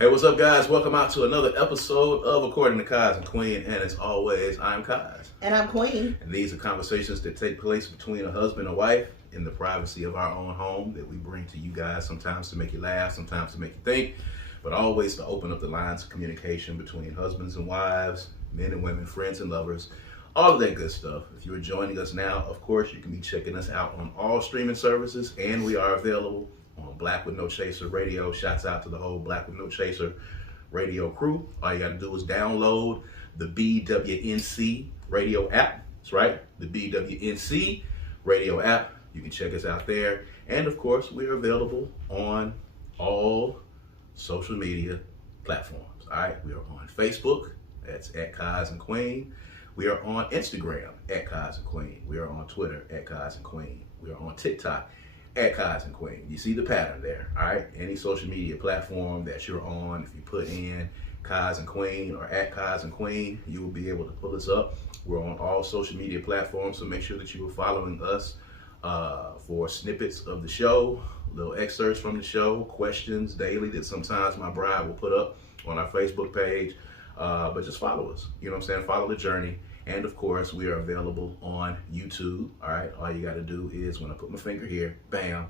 Hey, what's up, guys? Welcome out to another episode of According to Kaz Queen. And as always, I'm Kaz. And I'm Queen. And these are conversations that take place between a husband and wife in the privacy of our own home that we bring to you guys, sometimes to make you laugh, sometimes to make you think, but always to open up the lines of communication between husbands and wives, men and women, friends and lovers, all of that good stuff. If you're joining us now, of course, you can be checking us out on all streaming services, and we are available on Black with No Chaser Radio. Shouts out to the whole Black with No Chaser Radio crew. All you got to do is download the BWNC radio app. That's right, the BWNC radio app. You can check us out there. And of course, we're available on all social media platforms. All right, we are on Facebook. That's at Kaz and Queen. We are on Instagram at Kaz and Queen. We are on Twitter at Kaz and Queen. We are on TikTok at Kaz and Queen. You see the pattern there, all right? Any social media platform that you're on, if you put in Kaz and Queen or at Kaz and Queen, you will be able to pull us up. We're on all social media platforms, so make sure that you are following us for snippets of the show, little excerpts from the show, questions daily that sometimes my bride will put up on our Facebook page. But just follow us, you know what I'm saying? Follow the journey. And of course, we are available on YouTube. All right, all you got to do is when I put my finger here, bam,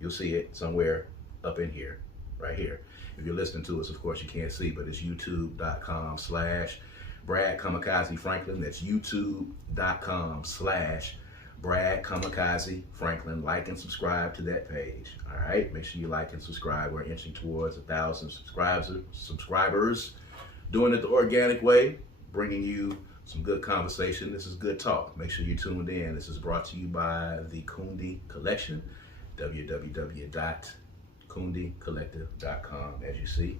you'll see it somewhere up in here, right here. If you're listening to us, of course, you can't see, but it's youtube.com/Brad Kamikaze Franklin. That's youtube.com/Brad Kamikaze Franklin. Like and subscribe to that page. All right, make sure you like and subscribe. We're inching towards 1,000 subscribers. Doing it the organic way, bringing you some good conversation. This is good talk. Make sure you tuned in. This is brought to you by the Kundi Collection, www.kundicollective.com. As you see,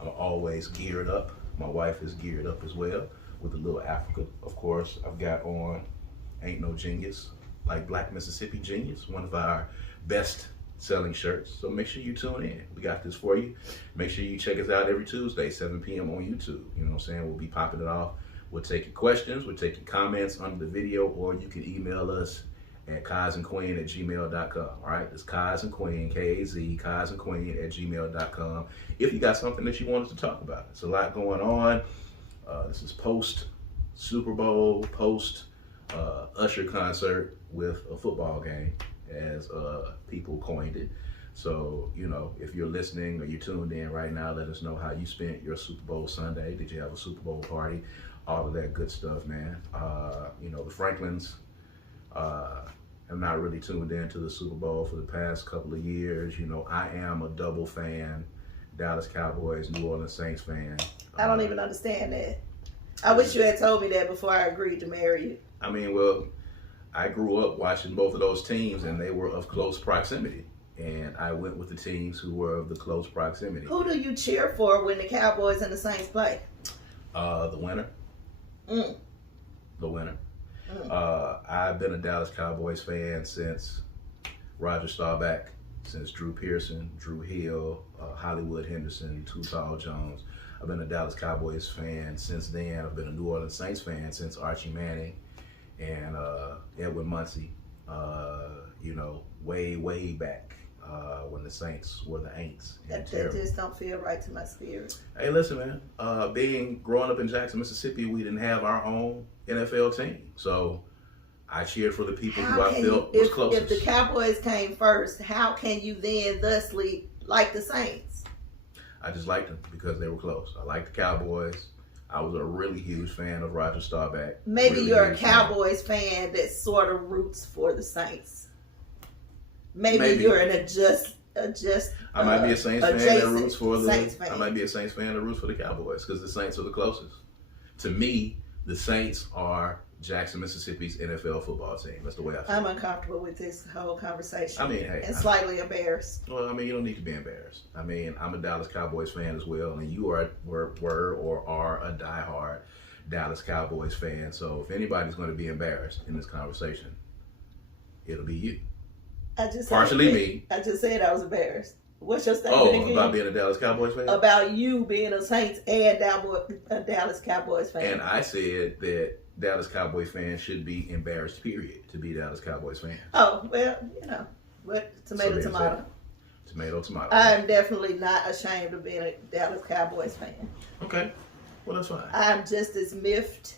I'm always geared up. My wife is geared up as well with a little Africa. Of course, I've got on Ain't No Genius, like Black Mississippi Genius, one of our best selling shirts. So make sure you tune in. We got this for you. Make sure you check us out every Tuesday, 7 p.m. on YouTube. You know what I'm saying? We'll be popping it off. We'll take your questions. We'll take your comments under the video, or you can email us at kazandqueen@gmail.com. All right? It's Kaz and Queen, K-A-Z, kazandqueen@gmail.com. If you got something that you want us to talk about. It's a lot going on. This is post-Super Bowl, post-Usher concert with a football game, as people coined it. So, you know, if you're listening or you're tuned in right now, let us know how you spent your Super Bowl Sunday. Did you have a Super Bowl party? All of that good stuff, man. You know, the Franklins have not really tuned in to the Super Bowl for the past couple of years. You know, I am a double fan, Dallas Cowboys, New Orleans Saints fan. I don't even understand that. I wish you had told me that before I agreed to marry you. I mean, well, I grew up watching both of those teams, and they were of close proximity. And I went with the teams who were of the close proximity. Who do you cheer for when the Cowboys and the Saints play? The winner. The winner. I've been a Dallas Cowboys fan since Roger Staubach, since Drew Pearson, Drew Hill, Hollywood Henderson, Too Tall Jones. I've been a Dallas Cowboys fan since then. I've been a New Orleans Saints fan since Archie Manning and Edwin Muncie, you know, way back when the Saints were the Aints. That just don't feel right to my spirit. Hey, listen, man. Growing up in Jackson, Mississippi, we didn't have our own NFL team, so I cheered for the people who I felt was closest. If the Cowboys came first, how can you then thusly like the Saints? I just liked them because they were close. I liked the Cowboys. I was a really huge fan of Roger Staubach. Maybe really you're a Cowboys fan that sort of roots for the Saints. Maybe you're an I might be a Saints fan that roots for the Saints fan. I might be a Saints fan that roots for the Cowboys because the Saints are the closest. To me, the Saints are Jackson, Mississippi's NFL football team. That's the way I feel. I'm uncomfortable with this whole conversation. I mean, hey, and slightly embarrassed. Well, I mean, you don't need to be embarrassed. I mean, I'm a Dallas Cowboys fan as well, and you were or are a diehard Dallas Cowboys fan. So if anybody's going to be embarrassed in this conversation, it'll be you. Partially me. I just said I was embarrassed. What's your statement again? About being a Dallas Cowboys fan? About you being a Saints and a Dallas Cowboys fan. And I said that Dallas Cowboys fans should be embarrassed, period, to be Dallas Cowboys fans. Oh, well, you know, what tomato. Tomato, tomato. I'm definitely not ashamed of being a Dallas Cowboys fan. Okay. Well, that's fine. I'm just as miffed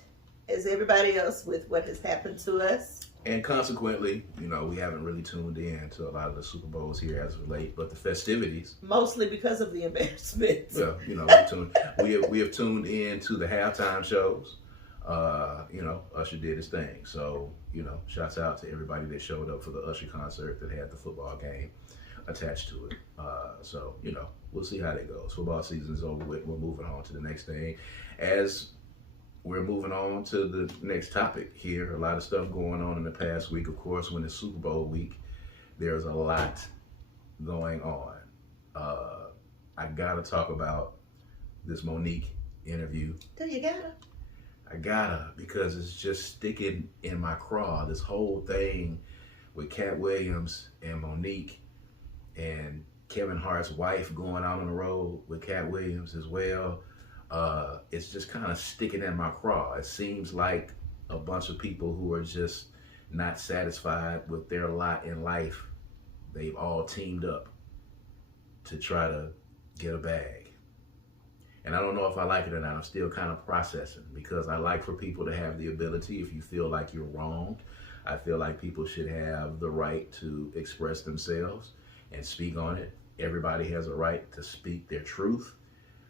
as everybody else with what has happened to us. And consequently, we haven't really tuned in to a lot of the Super Bowls here as of late, but the festivities. Mostly because of the embarrassment. Well, we have tuned in to the halftime shows. Usher did his thing. So, shouts out to everybody that showed up for the Usher concert that had the football game attached to it. So, we'll see how that goes. Football season's over with. We're moving on to the next thing. As we're moving on to the next topic here, a lot of stuff going on in the past week. Of course, when it's Super Bowl week, there's a lot going on. I gotta talk about this Monique interview. Do you gotta? I gotta, because it's just sticking in my craw. This whole thing with Cat Williams and Monique and Kevin Hart's wife going out on the road with Cat Williams as well. It's just kind of sticking in my craw. It seems like a bunch of people who are just not satisfied with their lot in life. They've all teamed up to try to get a bag. And I don't know if I like it or not. I'm still kind of processing, because I like for people to have the ability, if you feel like you're wronged, I feel like people should have the right to express themselves and speak on it. Everybody has a right to speak their truth,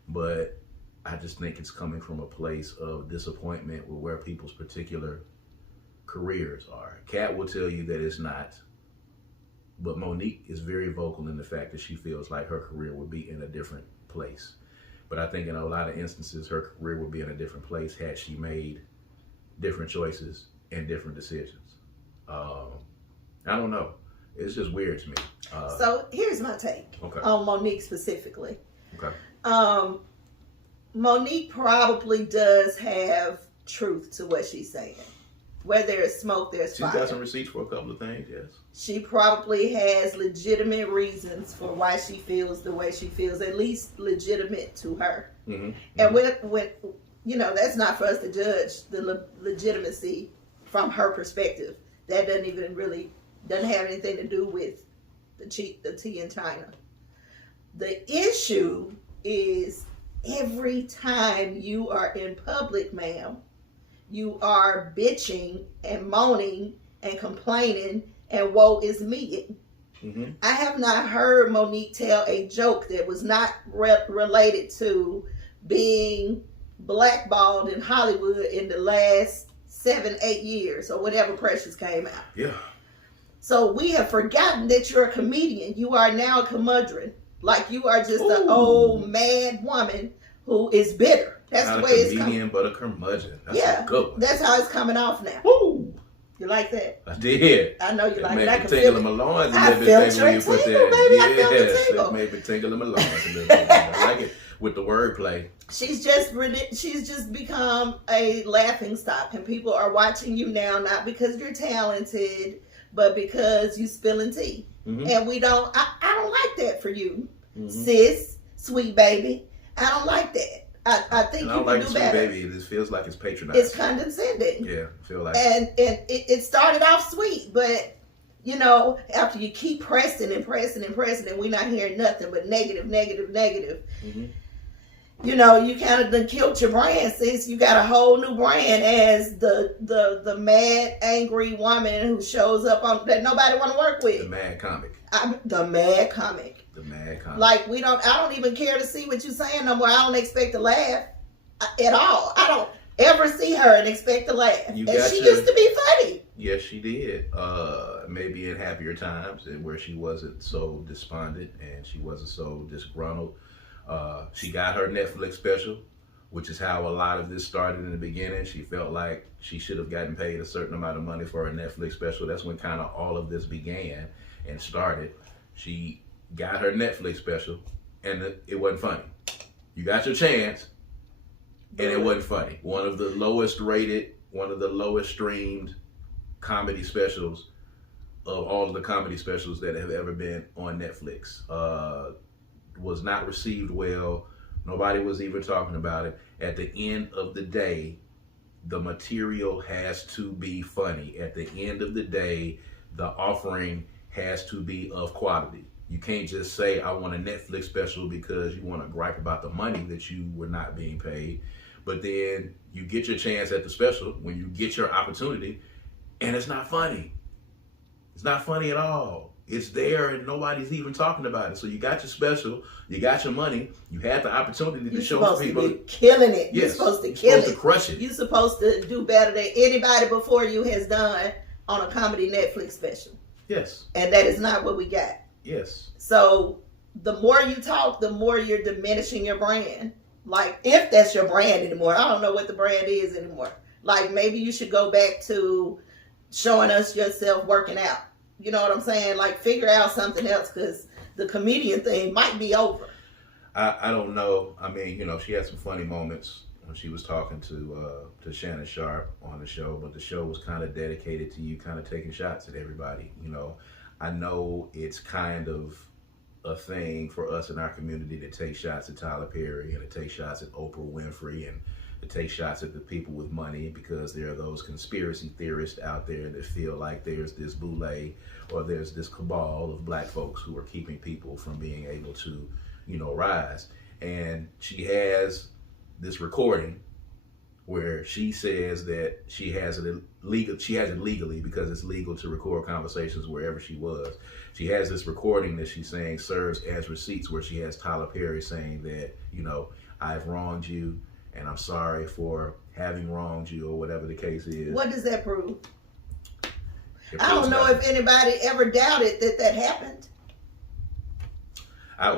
but I just think it's coming from a place of disappointment with where people's particular careers are. Kat will tell you that it's not, but Monique is very vocal in the fact that she feels like her career would be in a different place. But I think in a lot of instances, her career would be in a different place had she made different choices and different decisions. I don't know. It's just weird to me. So here's my take on Monique specifically. Okay. Monique probably does have truth to what she's saying. Where there is smoke, there's fire. She's got some receipts for a couple of things, yes. She probably has legitimate reasons for why she feels the way she feels, at least legitimate to her. Mm-hmm. And when that's not for us to judge the legitimacy from her perspective. That doesn't have anything to do with the tea in China. The issue is every time you are in public, ma'am, you are bitching and moaning and complaining and woe is me. Mm-hmm. I have not heard Monique tell a joke that was not related to being blackballed in Hollywood in the last 7-8 years or whatever Precious came out. Yeah. So we have forgotten that you're a comedian. You are now a curmudgeon. Like you are just an old mad woman who is bitter. That's not the way it's coming. Not a comedian, but a curmudgeon. That's a good one. That's how it's coming off now. Woo! You like that? I did. I know you like it. Made I me can tingle feel in my it. loins a I little felt bit your when you put tingle, that. baby. I felt the Yes, tingle. it made me tingle in my loins a little bit. I like it with the wordplay. She's just become a laughing stock, and people are watching you now not because you're talented, but because you spilling tea. Mm-hmm. And I don't like that for you, mm-hmm. sis, sweet baby. I don't like that. I think you can do better. Baby. It just feels like it's patronizing. It's condescending. Yeah, I feel like. And it started off sweet, but after you keep pressing and pressing and pressing, and we're not hearing nothing but negative. Mm-hmm. You kind of done killed your brand, sis. You got a whole new brand as the mad, angry woman who shows up on that nobody want to work with. The mad comic. The mad comic. The mad comic. Like I don't even care to see what you're saying no more. I don't expect to laugh at all. I don't ever see her and expect to laugh. And she used to be funny. Yes, she did. Maybe in happier times and where she wasn't so despondent and she wasn't so disgruntled. She got her Netflix special, which is how a lot of this started in the beginning. She felt like she should have gotten paid a certain amount of money for her Netflix special. That's when kind of all of this began and started. She got her Netflix special, and it wasn't funny. You got your chance, and it wasn't funny. One of the lowest rated, one of the lowest streamed comedy specials of all of the comedy specials that have ever been on Netflix. Was not received well. Nobody was even talking about it. At the end of the day, the material has to be funny. At the end of the day, the offering has to be of quality. You can't just say, I want a Netflix special because you want to gripe about the money that you were not being paid. But then you get your chance at the special when you get your opportunity, and it's not funny. It's not funny at all. It's there and nobody's even talking about it. So you got your special, you got your money, you had the opportunity to show people. You're supposed to be killing it. Yes, you're supposed to you're kill supposed it. To crush it. You're supposed to do better than anybody before you has done on a comedy Netflix special. Yes. And that is not what we got. Yes. So the more you talk, the more you're diminishing your brand. Like, if that's your brand anymore. I don't know what the brand is anymore. Like, maybe you should go back to showing us yourself working out. You know what I'm saying? Like, figure out something else, because the comedian thing might be over. I don't know. I mean, you know, she had some funny moments when she was talking to Shannon Sharp on the show, but the show was kind of dedicated to you kind of taking shots at everybody. You know, I know it's kind of a thing for us in our community to take shots at Tyler Perry and to take shots at Oprah Winfrey and to take shots at the people with money, because there are those conspiracy theorists out there that feel like there's this boule or there's this cabal of black folks who are keeping people from being able to, you know, rise. And she has this recording where she says that she has it legally because it's legal to record conversations wherever she was. She has this recording that she's saying serves as receipts, where she has Tyler Perry saying that, you know, I've wronged you and I'm sorry for having wronged you, or whatever the case is. What does that prove? I don't know if anybody ever doubted that happened.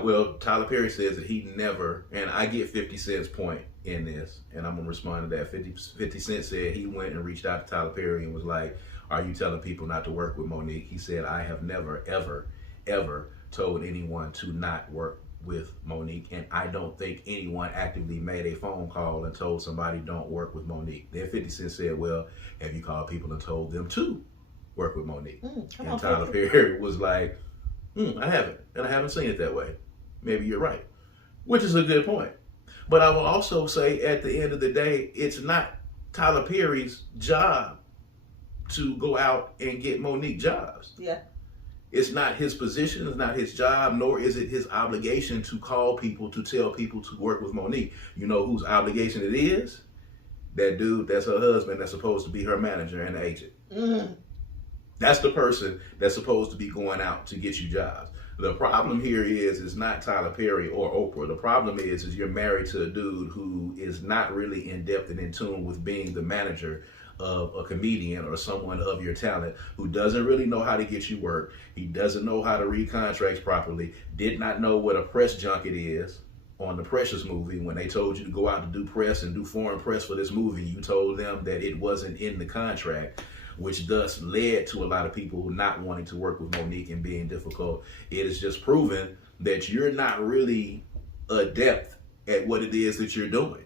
Well, Tyler Perry says that he never, and I get 50 Cent's point in this, and I'm going to respond to that. 50 Cent said he went and reached out to Tyler Perry and was like, are you telling people not to work with Monique? He said, I have never, ever, ever told anyone to not work with Monique, and I don't think anyone actively made a phone call and told somebody don't work with Monique. Then 50 Cent said, well, have you called people and told them to work with Monique? And Tyler Perry was like, I haven't, and I haven't seen it that way. Maybe you're right, which is a good point. But I will also say, at the end of the day, it's not Tyler Perry's job to go out and get Monique jobs. Yeah. It's not his position, it's not his job, nor is it his obligation to call people to tell people to work with Monique. You know whose obligation it is? That dude, that's her husband, that's supposed to be her manager and agent. That's the person that's supposed to be going out to get you jobs. The problem here is not Tyler Perry or Oprah. The problem is you're married to a dude who is not really in depth and in tune with being the manager of a comedian or someone of your talent, who doesn't really know how to get you work. He doesn't know how to read contracts properly, did not know what a press junket is. On the Precious movie, when they told you to go out and do press and do foreign press for this movie, you told them that it wasn't in the contract, which thus led to a lot of people not wanting to work with Monique and being difficult. It is just proven that you're not really adept at what it is that you're doing.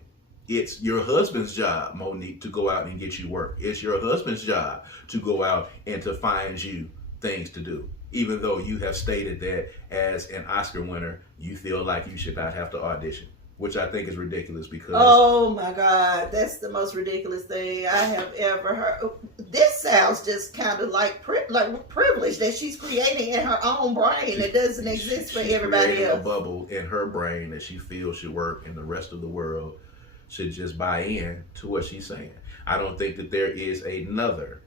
It's your husband's job, Monique, to go out and get you work. It's your husband's job to go out and to find you things to do. Even though you have stated that as an Oscar winner, you feel like you should not have to audition, which I think is ridiculous because... Oh my God, that's the most ridiculous thing I have ever heard. This sounds just kind of like privilege that she's creating in her own brain that doesn't exist for everybody else. A bubble in her brain that she feels should work, and the rest of the world should just buy in to what she's saying. I don't think that there is another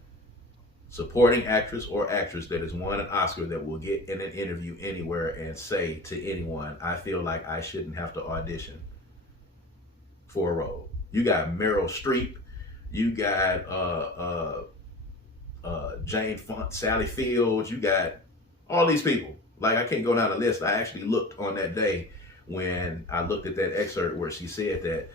supporting actress or actress that has won an Oscar that will get in an interview anywhere and say to anyone, I feel like I shouldn't have to audition for a role. You got Meryl Streep, you got Jane Fonda, Sally Fields, you got all these people. Like, I can't go down the list. I actually looked on that day when I looked at that excerpt where she said that.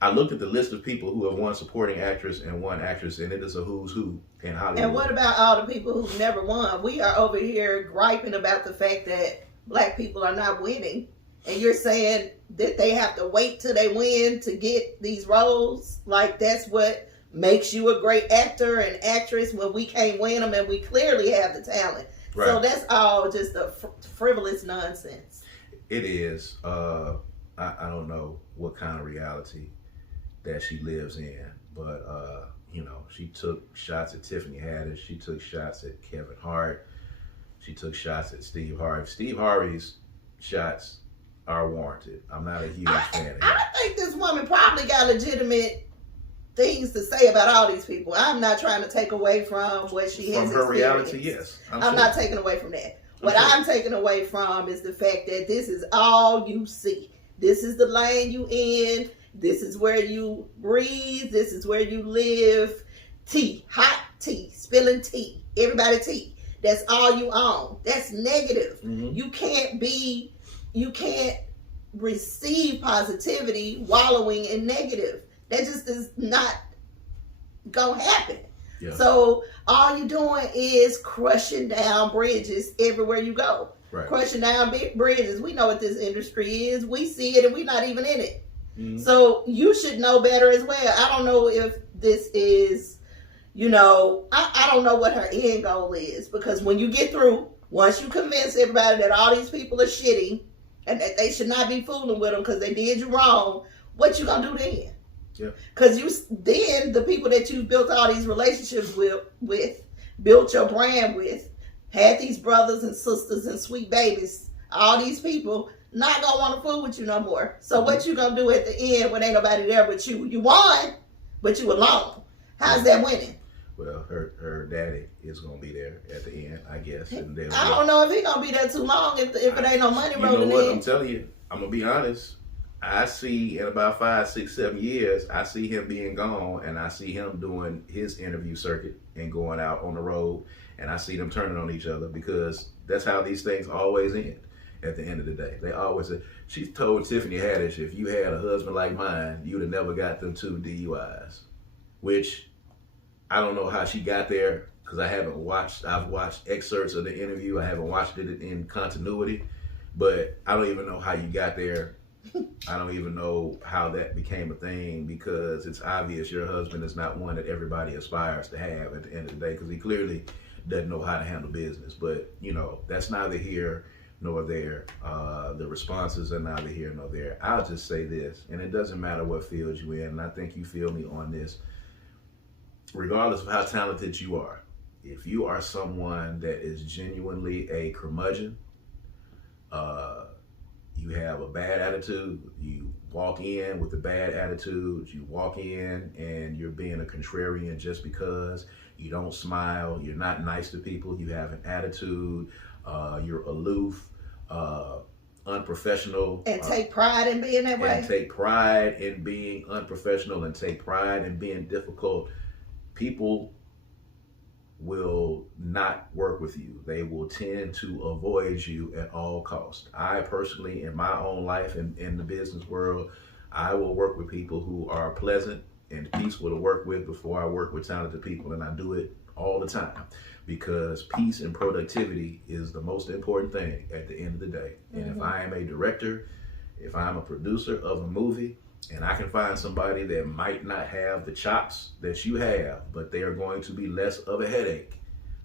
I looked at the list of people who have won supporting actress and won actress, and it is a who's who in Hollywood. And what about all the people who've never won? We are over here griping about the fact that black people are not winning. And you're saying that they have to wait till they win to get these roles? Like, that's what makes you a great actor and actress when we can't win them and we clearly have the talent. Right. So that's all just a frivolous nonsense. It is. I don't know what kind of reality that she lives in, but you know, she took shots at Tiffany Haddish, she took shots at Kevin Hart, She took shots at Steve Harvey. Steve Harvey's shots are warranted. I'm not a huge fan of him. I think this woman probably got legitimate things to say about all these people. I'm not trying to take away from what she has From her experienced. reality, yes. I'm not taking away from that. What I'm taking away from is the fact that this is all you see. This is the lane you in. This is where you breathe. This is where you live. Tea, hot tea, spilling tea. Everybody tea. That's all you own. That's negative. Mm-hmm. You can't receive positivity wallowing in negative. That just is not gonna happen. Yeah. So all you're doing is crushing down bridges everywhere you go. Right. Crushing down big bridges. We know what this industry is. We see it and we're not even in it. Mm-hmm. So you should know better as well. I don't know if this is, I don't know what her end goal is, because when you get through, once you convince everybody that all these people are shitty and that they should not be fooling with them because they did you wrong, what you gonna do then? Yeah. Because then the people that you built all these relationships with, built your brand with, had these brothers and sisters and sweet babies, all these people not gonna want to fool with you no more. So what you gonna do at the end when ain't nobody there but you? You won, but you alone. How's that winning? Well, her daddy is gonna be there at the end, I guess. And I don't know if he gonna be there too long if it ain't no money rolling in. You know what? I'm telling you, I'm gonna be honest. I see in about 5, 6, 7 years, I see him being gone, and I see him doing his interview circuit and going out on the road, and I see them turning on each other, because that's how these things always end at the end of the day. They always say, she told Tiffany Haddish, if you had a husband like mine, you'd have never got them 2 DUIs, which I don't know how she got there, because I've watched excerpts of the interview. I haven't watched it in continuity, but I don't even know how you got there. I don't even know how that became a thing, because it's obvious your husband is not one that everybody aspires to have at the end of the day, because he clearly doesn't know how to handle business. But, that's neither here nor there. The responses are neither here nor there. I'll just say this, and it doesn't matter what field you're in, and I think you feel me on this. Regardless of how talented you are, if you are someone that is genuinely a curmudgeon, you have a bad attitude, you walk in with a bad attitude, you walk in and you're being a contrarian just because, you don't smile, you're not nice to people, you have an attitude, you're aloof, unprofessional. And take pride in being that way. And take pride in being unprofessional and take pride in being difficult. People will not work with you. They will tend to avoid you at all costs. I personally, in my own life and in the business world, I will work with people who are pleasant and peaceful to work with before I work with talented people, and I do it all the time, because peace and productivity is the most important thing at the end of the day. And if I am a director, if I'm a producer of a movie, and I can find somebody that might not have the chops that you have, but they are going to be less of a headache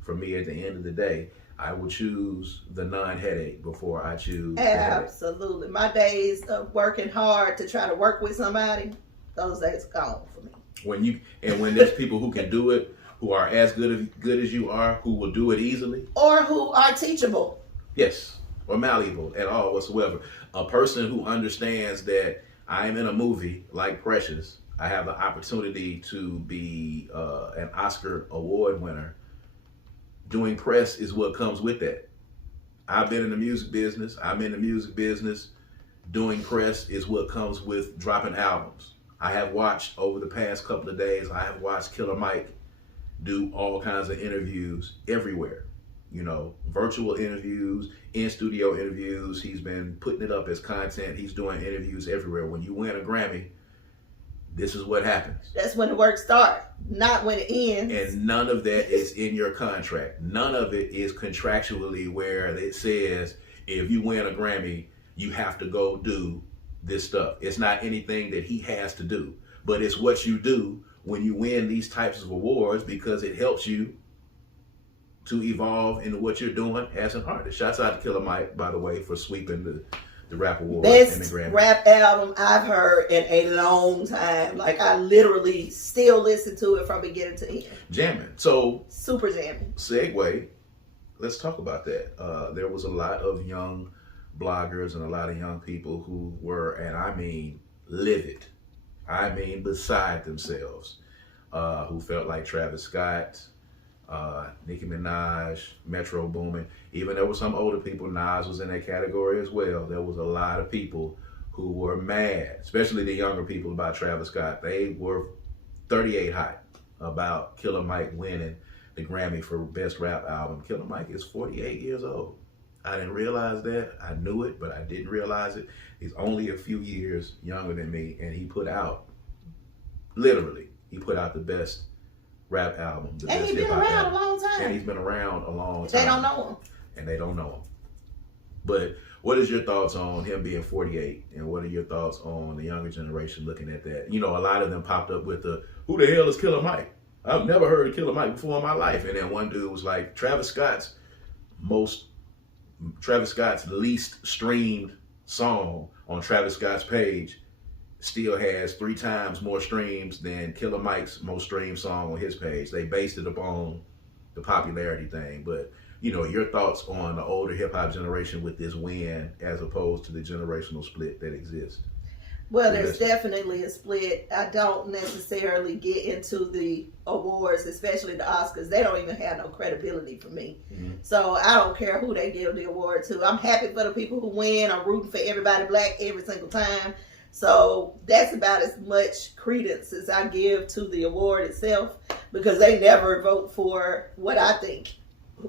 for me at the end of the day, I will choose the non-headache before I choose the headache. Absolutely. My days of working hard to try to work with somebody, those days are gone for me. When there's people who can do it, who are as good as you are, who will do it easily. Or who are teachable. Yes, or malleable at all whatsoever. A person who understands that I'm in a movie like Precious. I have the opportunity to be an Oscar award winner. Doing press is what comes with that. I've been in the music business. I'm in the music business. Doing press is what comes with dropping albums. I have watched over the past couple of days, I have watched Killer Mike do all kinds of interviews everywhere. Virtual interviews, in-studio interviews. He's been putting it up as content. He's doing interviews everywhere. When you win a Grammy, this is what happens. That's when the work starts, not when it ends. And none of that is in your contract. None of it is contractually where it says, if you win a Grammy, you have to go do this stuff. It's not anything that he has to do, but it's what you do when you win these types of awards, because it helps you to evolve into what you're doing as an artist. Shouts out to Killer Mike, by the way, for sweeping the rap award Best and the Grammy. Rap album I've heard in a long time. Like, I literally still listen to it from beginning to end. Jamming. So super jamming. Segue. let's talk about that. There was a lot of young bloggers and a lot of young people who were, and I mean livid, I mean beside themselves, who felt like Travis Scott, Nicki Minaj, Metro Boomin. Even there were some older people, Nas was in that category as well. There was a lot of people who were mad, especially the younger people, about Travis Scott. They were 38 hot about Killer Mike winning the Grammy for Best Rap Album. Killer Mike is 48 years old. I didn't realize that. I knew it, but I didn't realize it. He's only a few years younger than me, and he put out, literally, he put out the best rap album. The and best he's been hip-hop around album. a long time. And he's been around a long time. They don't know him. And they don't know him. But what is your thoughts on him being 48? And what are your thoughts on the younger generation looking at that? You know, a lot of them popped up with the, who the hell is Killer Mike? I've never heard of Killer Mike before in my life. And then one dude was like, Travis Scott's least streamed song on Travis Scott's page still has 3 times more streams than Killer Mike's most streamed song on his page. They based it upon the popularity thing. But, you know, your thoughts on the older hip-hop generation with this win as opposed to the generational split that exists? Well, there's definitely a split. I don't necessarily get into the awards, especially the Oscars. They don't even have no credibility for me. Mm-hmm. So I don't care who they give the award to. I'm happy for the people who win. I'm rooting for everybody black every single time. So that's about as much credence as I give to the award itself, because they never vote for what I think.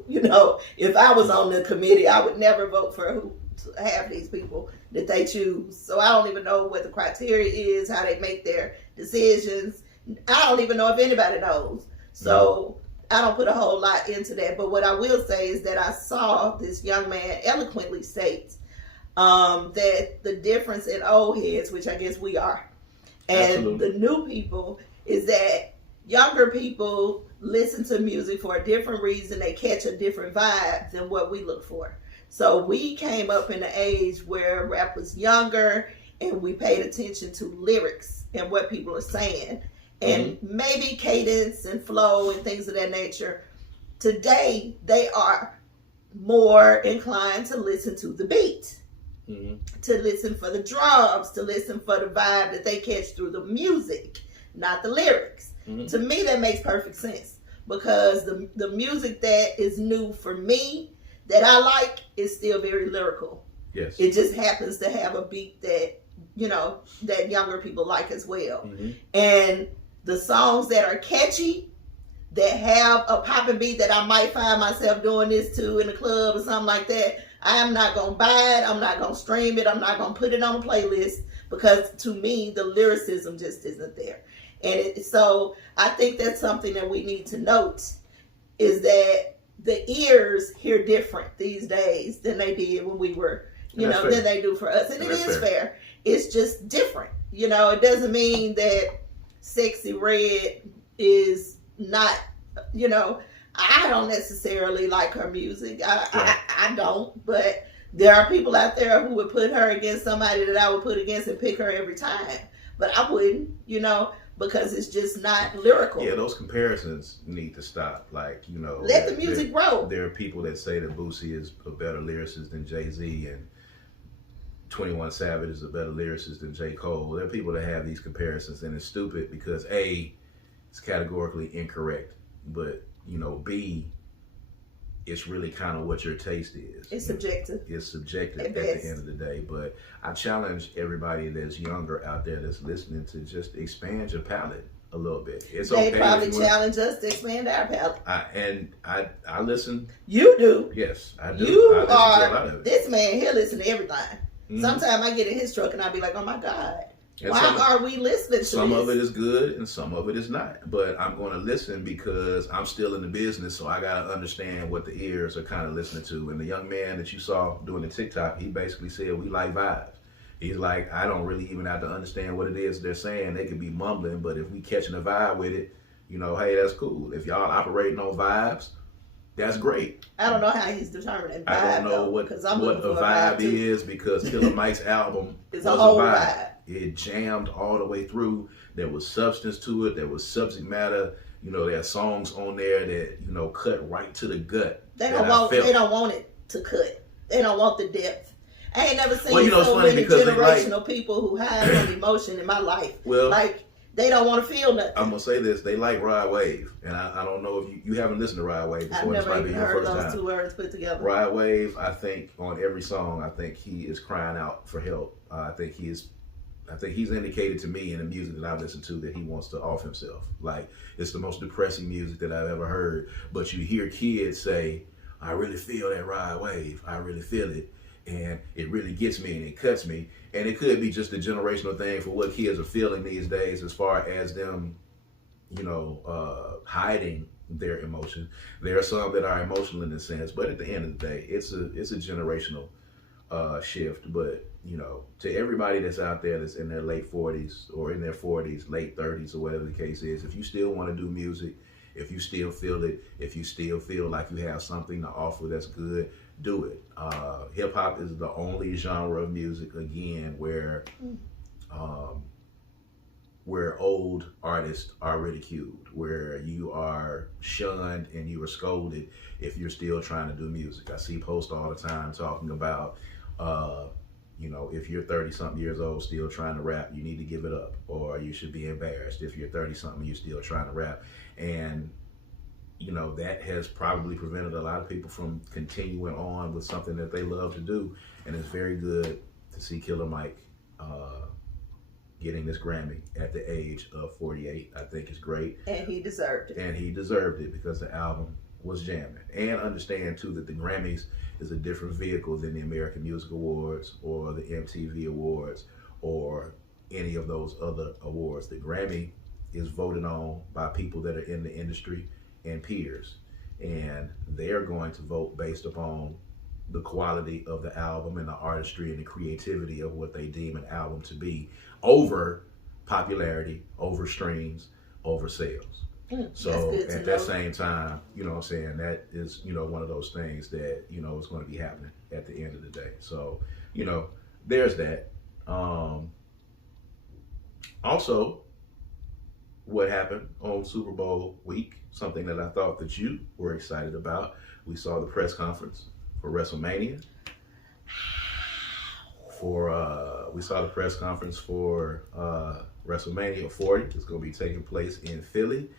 You know, if I was on the committee, I would never vote for who half these people that they choose. So I don't even know what the criteria is, how they make their decisions. I don't even know if anybody knows. So I don't put a whole lot into that. But what I will say is that I saw this young man eloquently state that the difference in old heads, which I guess we are, and Absolutely. The new people, is that younger people listen to music for a different reason. They catch a different vibe than what we look for. So we came up in an age where rap was younger and we paid attention to lyrics and what people are saying and maybe cadence and flow and things of that nature. Today, they are more inclined to listen to the beat, to listen for the drums, to listen for the vibe that they catch through the music, not the lyrics. To me, that makes perfect sense, because the music that is new for me, that I like, is still very lyrical. Yes. It just happens to have a beat that, you know, that younger people like as well. And the songs that are catchy, that have a popping beat that I might find myself doing this to in the club or something like that, I am not going to buy it. I'm not going to stream it. I'm not going to put it on a playlist, because to me, the lyricism just isn't there. And so I think that's something that we need to note, is that the ears hear different these days than they did when we were, you know, than they do for us. And it is fair. It's just different. You know, it doesn't mean that Sexy Red is not, you know, I don't necessarily like her music. I don't, but there are people out there who would put her against somebody that I would put against and pick her every time. But I wouldn't, you know, because it's just not lyrical. Yeah, those comparisons need to stop. Like, you know, let the music grow. There are people that say that Boosie is a better lyricist than Jay-Z, and 21 Savage is a better lyricist than J. Cole. There are people that have these comparisons, and it's stupid because A, it's categorically incorrect, but, you know, B, it's really kind of what your taste is. It's subjective. It's subjective at the end of the day. But I challenge everybody that's younger out there that's listening to just expand your palate a little bit. It's they okay. Probably challenge us to expand our palate. I listen. You do. Yes, I do. You I listen to a lot of it. This man here listen to everything. Sometimes I get in his truck and I'll be like, oh my God. And why are we listening to some of it is good and some of it is not. But I'm going to listen because I'm still in the business, so I got to understand what the ears are kind of listening to. And the young man that you saw doing the TikTok, he basically said, we like vibes. He's like, I don't really even have to understand what it is they're saying. They could be mumbling, but if we catching a vibe with it, you know, hey, that's cool. If y'all operating on vibes, that's great. I don't know how he's determining vibe. I don't know what a vibe is, because Killer Mike's album was a whole vibe. It jammed all the way through. There was substance to it. There was subject matter. You know, there are songs on there that, you know, cut right to the gut. They don't want it to cut. They don't want the depth. I ain't never seen so many generational people who hide from emotion in my life. Well, like, they don't want to feel nothing. I'm going to say this. They like Ride Wave. And I don't know if you haven't listened to Ride Wave before. I've never even heard those two words put together. Ride Wave, I think, on every song, I think he is crying out for help. I think he's indicated to me in the music that I've listened to that he wants to off himself. Like, it's the most depressing music that I've ever heard. But you hear kids say, I really feel that Ride Wave. I really feel it. And it really gets me and it cuts me. And it could be just a generational thing for what kids are feeling these days as far as them, you know, hiding their emotion. There are some that are emotional in a sense, but at the end of the day, it's a generational shift. But, you know, to everybody that's out there that's in their late 40s or in their 40s, late 30s or whatever the case is, if you still want to do music, if you still feel it, if you still feel like you have something to offer that's good, do it. Hip hop is the only genre of music, again, where old artists are ridiculed, where you are shunned and you are scolded if you're still trying to do music. I see posts all the time talking about, you know, if you're 30-something years old still trying to rap, you need to give it up, or you should be embarrassed if you're 30-something and you're still trying to rap. And you know, that has probably prevented a lot of people from continuing on with something that they love to do. And it's very good to see Killer Mike getting this Grammy at the age of 48. I think it's great. And he deserved it. And he deserved it because the album was jamming. And understand, too, that the Grammys is a different vehicle than the American Music Awards or the MTV Awards or any of those other awards. The Grammy is voted on by people that are in the industry and peers, and they're going to vote based upon the quality of the album and the artistry and the creativity of what they deem an album to be, over popularity, over streams, over sales. So at that same time, you know what I'm saying, that is, you know, one of those things that, you know, is going to be happening at the end of the day. So, you know, there's that. Also, what happened on Super Bowl week, something that I thought that you were excited about. We saw the press conference for Wrestlemania. We saw the press conference for Wrestlemania 40. It's going to be taking place in Philly.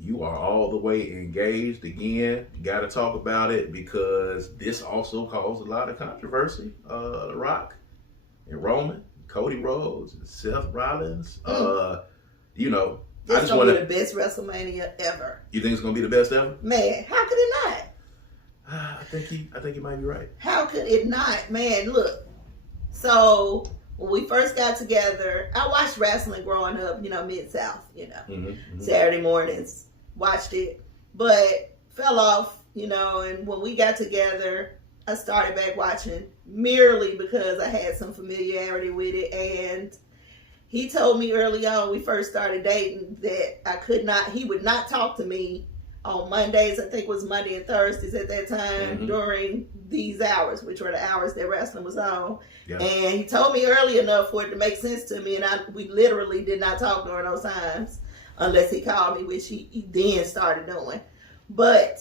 You are all the way engaged. Again, you got to talk about it because this also caused a lot of controversy. The Rock and Roman, Cody Rhodes, and Seth Rollins. You know, this is going to be the best WrestleMania ever. You think it's going to be the best ever? Man, how could it not? I think you might be right. How could it not? Man, look. So, when we first got together, I watched wrestling growing up, you know, Mid-South, you know. Saturday mornings, watched it. But fell off, you know, and when we got together, I started back watching merely because I had some familiarity with it. And he told me early on, we first started dating, that he would not talk to me on Mondays. I think it was Monday and Thursdays at that time during these hours, which were the hours that wrestling was on. Yeah. And he told me early enough for it to make sense to me. And we literally did not talk during those times unless he called me, which he then started doing. But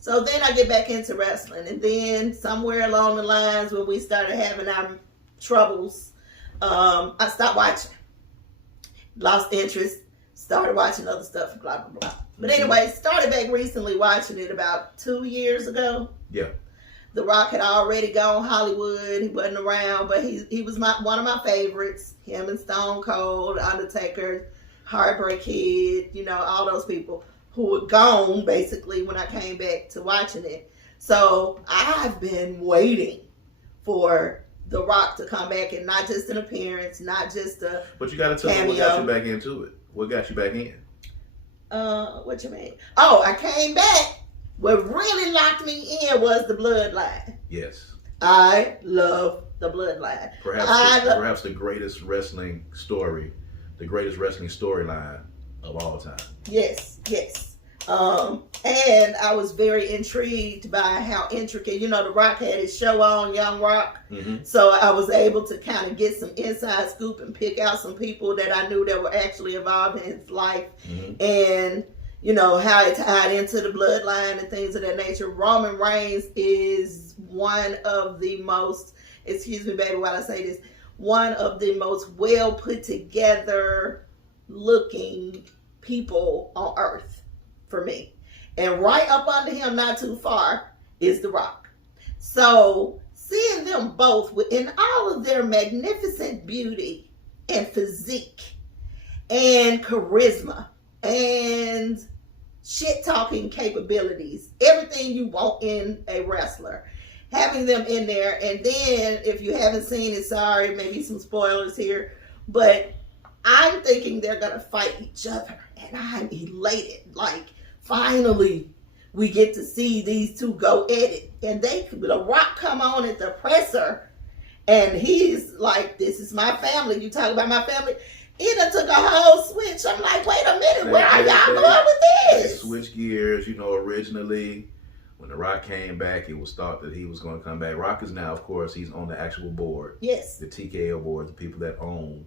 so then I get back into wrestling. And then somewhere along the lines when we started having our troubles, I stopped watching. Lost interest, started watching other stuff, blah, blah, blah. But anyway, started back recently watching it about 2 years ago. Yeah. The Rock had already gone Hollywood. He wasn't around, but he was one of my favorites. Him and Stone Cold, Undertaker, Heartbreak Kid, you know, all those people who were gone basically when I came back to watching it. So I've been waiting for The Rock to come back, and not just an appearance, not just a But you got to tell me what got you back into it. What got you back in? What you mean? Oh, I came back. What really locked me in was the Bloodline. Yes. I love the Bloodline. Perhaps the greatest wrestling story, the greatest wrestling storyline of all time. Yes, yes. And I was very intrigued by how intricate, you know, The Rock had his show on, Young Rock. So I was able to kind of get some inside scoop and pick out some people that I knew that were actually involved in his life. And, you know, how it tied into the bloodline and things of that nature. Roman Reigns is one of the most, excuse me, baby, while I say this, one of the most well put together looking people on earth for me. And right up under him, not too far, is The Rock. So seeing them both in all of their magnificent beauty and physique and charisma and shit talking capabilities, everything you want in a wrestler, having them in there. And then if you haven't seen it, sorry, maybe some spoilers here, but I'm thinking they're gonna fight each other, and I'm elated. Like, finally we get to see these two go at it. And The Rock come on at the presser, and he's like, "This is my family. You talk about my family." He done took a whole switch. I'm like, wait a minute, where are y'all going with this? Switch gears. You know, originally when The Rock came back, it was thought that he was going to come back. Rock is now, of course, he's on the actual board. Yes. The TKO board, the people that own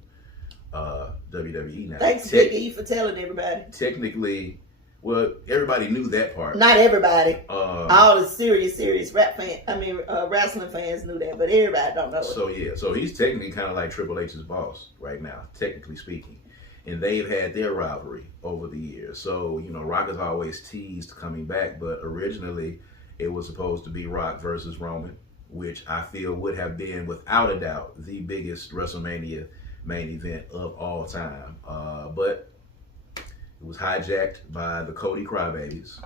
WWE now. Thanks, Big E, for telling everybody. Technically, well, everybody knew that part. Not everybody. All the serious wrestling fans knew that, but everybody don't know it. So yeah, so he's technically kind of like Triple H's boss right now, technically speaking. And they've had their rivalry over the years. So, you know, Rock has always teased coming back, but originally it was supposed to be Rock versus Roman, which I feel would have been, without a doubt, the biggest WrestleMania main event of all time. But it was hijacked by the Cody crybabies.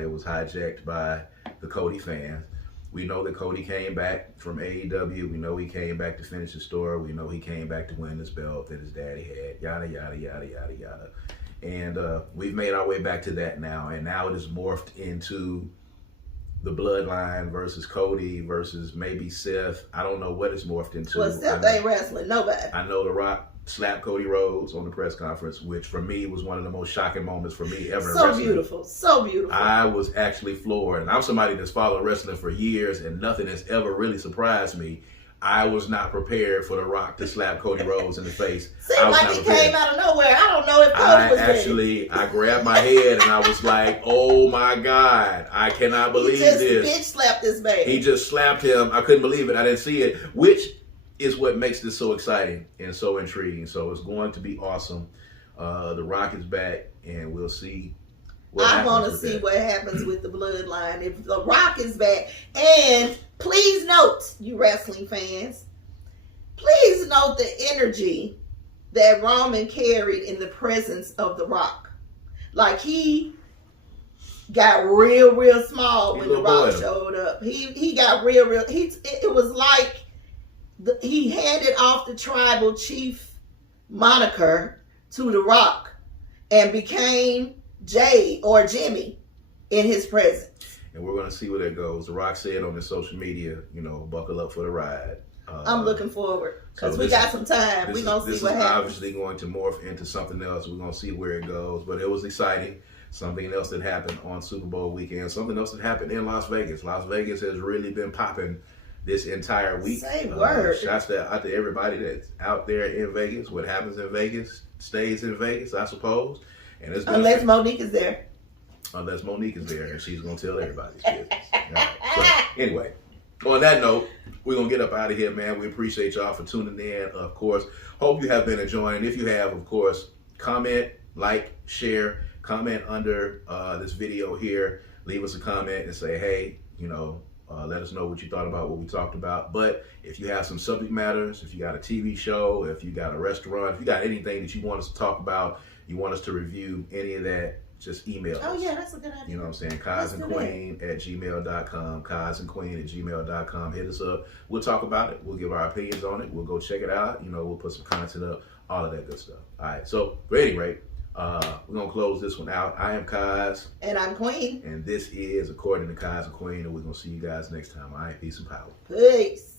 It was hijacked by the Cody fans. We know that Cody came back from AEW. We know he came back to finish his story. We know he came back to win this belt that his daddy had. Yada, yada, yada, yada, yada. And we've made our way back to that now. And now it is morphed into the bloodline versus Cody versus maybe Seth. I don't know what it's morphed into. Well, Seth ain't wrestling nobody. I know The Rock slapped Cody Rhodes on the press conference, which for me was one of the most shocking moments for me ever in wrestling. So beautiful. I was actually floored. And I'm somebody that's followed wrestling for years, and nothing has ever really surprised me. I was not prepared for The Rock to slap Cody Rhodes in the face. Seemed like he came out of nowhere. I don't know if Cody was ready. I grabbed my head and I was like, oh my God, I cannot believe this. He just bitch slapped this man. He just slapped him. I couldn't believe it. I didn't see it, which is what makes this so exciting and so intriguing. So it's going to be awesome. The Rock is back, and we'll see what happens. I want to see what happens with the bloodline if The Rock is back. And please note, you wrestling fans, please note the energy that Roman carried in the presence of The Rock. Like, he got real small when The Rock showed up. He got real. It was like he handed off the tribal chief moniker to The Rock and became Jay or Jimmy in his presence. And we're going to see where that goes. The Rock said on his social media, you know, buckle up for the ride. I'm looking forward because we got some time. We're going to see what happens. This is obviously going to morph into something else. We're going to see where it goes. But it was exciting. Something else that happened on Super Bowl weekend. Something else that happened in Las Vegas. Las Vegas has really been popping this entire week. Say word. Shouts out to everybody that's out there in Vegas. What happens in Vegas stays in Vegas, I suppose. And it's unless Monique is there. Unless Monique is there, and she's going to tell everybody's business. Right. So, anyway, on that note, we're going to get up out of here, man. We appreciate y'all for tuning in, of course. Hope you have been enjoying. And if you have, of course, comment, like, share, comment under this video here. Leave us a comment and say, hey, you know, let us know what you thought about what we talked about. But if you have some subject matters, if you got a TV show, if you got a restaurant, if you got anything that you want us to talk about, you want us to review, any of that, just email us. Oh, yeah, that's a good idea. You know what I'm saying? KazandQueen@gmail.com. KazandQueen@gmail.com. Hit us up. We'll talk about it. We'll give our opinions on it. We'll go check it out. You know, we'll put some content up, all of that good stuff. All right. So, at any rate, we're going to close this one out. I am Kaz. And I'm Queen. And this is According to Kaz Queen. And we're going to see you guys next time. All right. Peace and power. Peace.